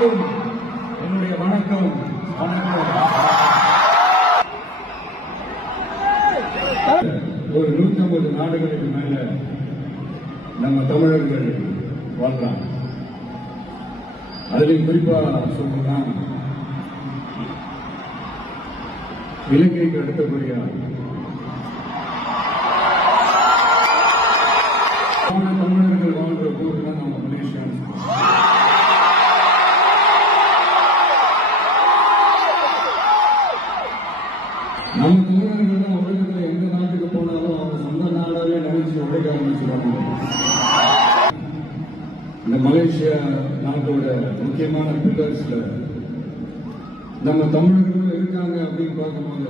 அனைவருக்கும் என்னுடைய வணக்கம். ஒரு 150 நாடுகளுக்கு மேல நம்ம தமிழர்கள் வாழ்றாங்க. அதிலும் குறிப்பா சொல்லணும்னா இலங்கைக்கு அடுத்தபடியா தமிழர்கள் வாழ்ற ஊர் தான் நம்ம மலேசியா. நம்ம தமிழர்கள் தான் உலகத்துல எந்த நாட்டுக்கு போனாலும் அவங்க சொந்த நாடாவே நினைச்சு உழைக்க ஆரம்பிச்சுருவாங்க. இந்த மலேசியா நாட்டோட முக்கியமான பில்லர்ஸ்ல நம்ம தமிழர்களும் இருக்காங்க அப்படின்னு பார்க்கும்போது